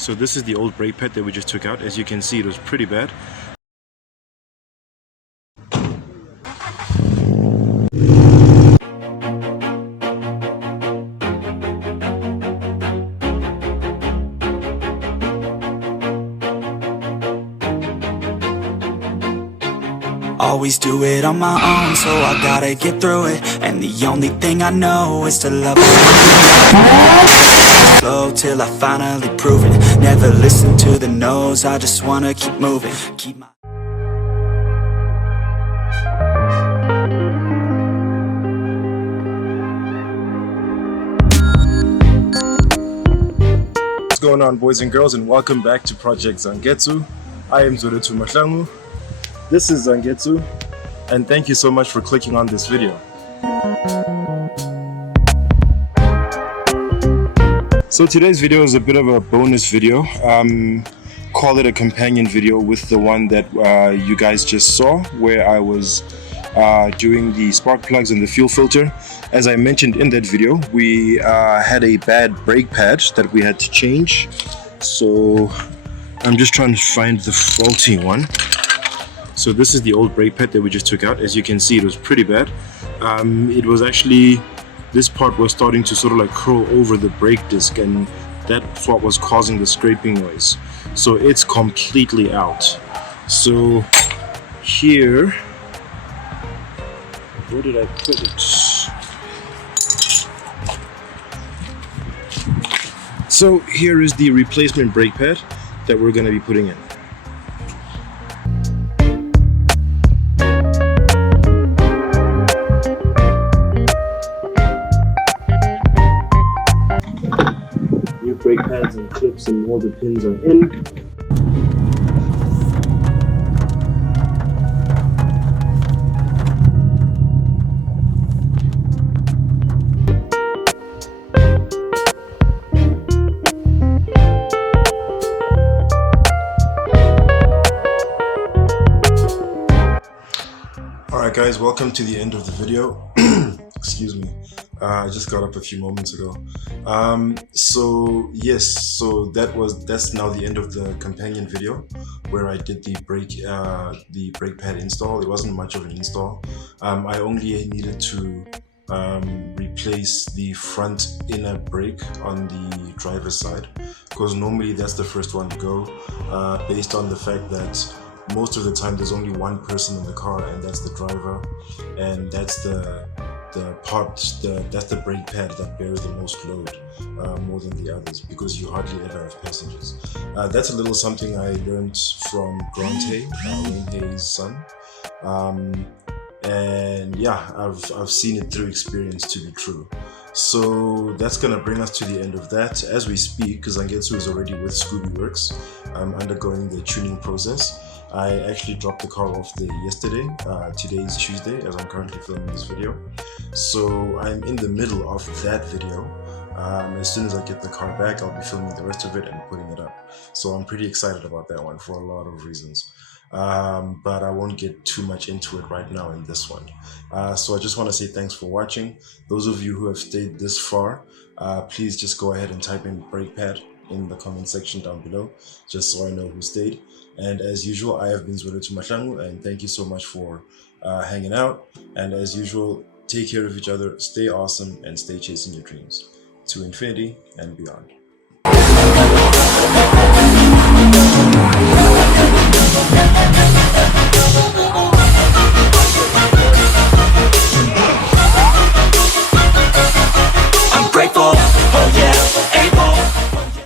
So this is the old brake pad that we just took out. As you can see, it was pretty bad. Always do it on my own, so I gotta get through it. And the only thing I know is to love it. Slow till I finally prove it. Never listen to the no's, I just wanna keep moving. Keep my What's going on, boys and girls, and welcome back to Project Zangetsu. I am Zangetsu. This is Zangetsu, and thank you so much for clicking on this video. So today's video is a bit of a bonus video. Call it a companion video with the one that you guys just saw, where I was doing the spark plugs and the fuel filter. As I mentioned in that video, we had a bad brake pad that we had to change. So I'm just trying to find the faulty one. So this is the old brake pad that we just took out. As you can see, it was pretty bad. It was actually, this part was starting to sort of like curl over the brake disc, and that what was causing the scraping noise. So it's completely out. So here, where did I put it? So here is the replacement brake pad that we're going to be putting in. New brake pads and clips and all the pins are in. Alright guys, welcome to the end of the video. Excuse me, I just got up a few moments ago. So yes, so that's now the end of the companion video where I did the brake pad install. It wasn't much of an install. I only needed to replace the front inner brake on the driver's side, because normally that's the first one to go, based on the fact that most of the time there's only one person in the car, and that's the driver, and that's the brake pad that bears the most load, more than the others, because you hardly ever have passengers. That's a little something I learned from Grante, Wayne Hayes' son, and yeah, I've seen it through experience to be true. So that's gonna bring us to the end of that. As we speak, because Zangetsu is already with Scooby Works, I'm undergoing the tuning process. I actually dropped the car off there yesterday. Today is Tuesday as I'm currently filming this video. So I'm in the middle of that video. As soon as I get the car back, I'll be filming the rest of it and putting it up. So I'm pretty excited about that one for a lot of reasons. But I won't get too much into it right now in this one. So I just want to say thanks for watching. Those of you who have stayed this far, please just go ahead and type in brake pad in the comment section down below, just so I know who stayed. And as usual, I have been Zangetsu, and thank you so much for hanging out. And as usual, take care of each other, stay awesome, and stay chasing your dreams to infinity and beyond.